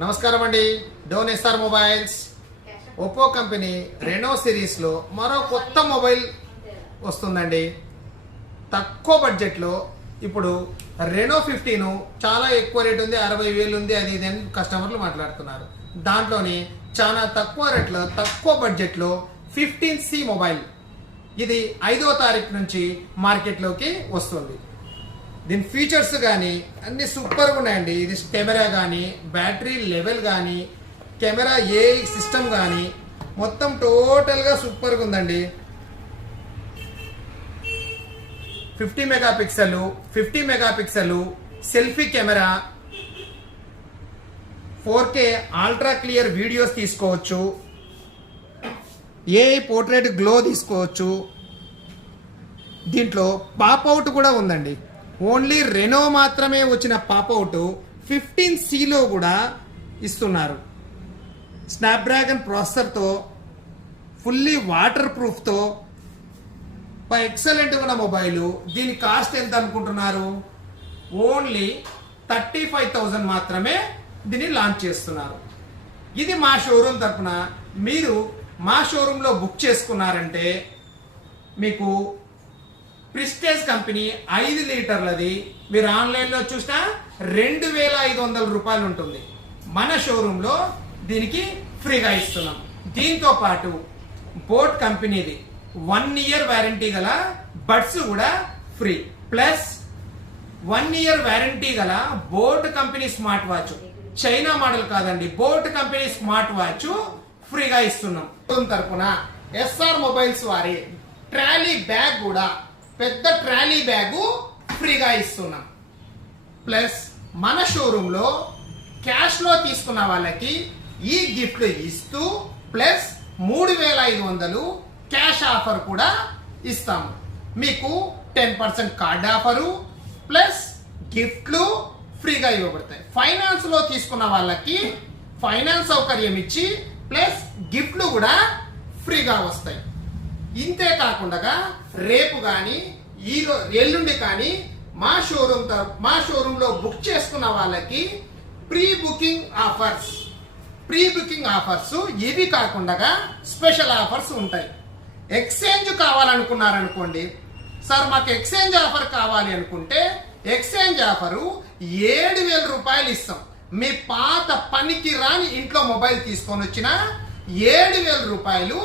నమస్కారం అండి. డోన్ SR mobiles Oppo company Reno సిరీస్లో మరో కొత్త మొబైల్ వస్తుందండి. తక్కువ బడ్జెట్లో ఇప్పుడు రెనో 15 చాలా ఎక్కువ రేట్ ఉంది, 60,000 ఉంది, అది ఇది అని కస్టమర్లు మాట్లాడుతున్నారు. దాంట్లోని చాలా తక్కువ రేట్లో తక్కువ బడ్జెట్లో 15C మొబైల్ ఇది 5వ తారీఖు నుంచి మార్కెట్లోకి వస్తుంది. దీని ఫీచర్స్ కానీ అన్ని సూపర్గా ఉన్నాయండి. ఇది కెమెరా కానీ, బ్యాటరీ లెవెల్ కానీ, కెమెరా ఏ సిస్టమ్ కానీ మొత్తం టోటల్గా సూపర్గా ఉందండి. 50 megapixel selfie camera, 4K ultra clear videos తీసుకోవచ్చు, ఏఐ పోర్ట్రేట్ గ్లో తీసుకోవచ్చు. దీంట్లో పాప్అవుట్ కూడా ఉందండి. ఓన్లీ రెనో మాత్రమే వచ్చిన పాప్అవుట్ 15Cలో కూడా ఇస్తున్నారు. స్నాప్డ్రాగన్ ప్రాసెసర్తో, ఫుల్లీ వాటర్ ప్రూఫ్తో ఎక్సలెంట్ ఉన్న మొబైల్. దీని కాస్ట్ ఎంత అనుకుంటున్నారు? ఓన్లీ 35,000 మాత్రమే దీన్ని లాంచ్ చేస్తున్నారు. ఇది మా షోరూమ్ తరఫున మీరు మా షోరూంలో బుక్ చేసుకున్నారంటే మీకు ప్రిస్టేజ్ కంపెనీ 5 లీటర్లది మీరు ఆన్లైన్లో చూసినా 2,500 రూపాయలు ఉంటుంది. మన షోరూంలో దీనికి ఫ్రీగా ఇస్తున్నాం. దీంతో పాటు బోట్ కంపెనీది 1 ఇయర్ వారంటీ గల బడ్స్ కూడా ఫ్రీ, ప్లస్ 1 ఇయర్ వారంటీ గల boat company smart watch, China model కాదండి, బోట్ కంపెనీ స్మార్ట్ వాచ్ ఫ్రీగా ఇస్తున్నాం. తరపున ఎస్ఆర్ మొబైల్స్ వారి ట్రాలీ బ్యాగ్ కూడా, పెద్ద ట్రాలీ బ్యాగు ఫ్రీగా ఇస్తున్నాం. ప్లస్ మన షోరూంలో క్యాష్లో తీసుకున్న వాళ్ళకి ఈ గిఫ్ట్లు ఇస్తూ ప్లస్ 3,500 క్యాష్ ఆఫర్ కూడా ఇస్తాము. మీకు 10% కార్డ్ ఆఫరు ప్లస్ గిఫ్ట్లు ఫ్రీగా ఇవ్వబడతాయి. ఫైనాన్స్లో తీసుకున్న వాళ్ళకి ఫైనాన్స్ సౌకర్యం ఇచ్చి ప్లస్ గిఫ్ట్లు కూడా ఫ్రీగా వస్తాయి. ఇంతే కాకుండా రేపు కానీ ఎల్లుండి కానీ మా షోరూంలో బుక్ చేసుకున్న వాళ్ళకి ప్రీ బుకింగ్ ఆఫర్స్ ఇవి కాకుండా స్పెషల్ ఆఫర్స్ ఉంటాయి. ఎక్స్చేంజ్ కావాలనుకున్నారనుకోండి, సార్ మాకు ఎక్స్చేంజ్ ఆఫర్ కావాలి అనుకుంటే ఎక్స్చేంజ్ ఆఫరు 7,000 రూపాయలు ఇస్తాం. మీ పాత పనికి రాని ఇంట్లో మొబైల్ తీసుకొని వచ్చిన 7,000 రూపాయలు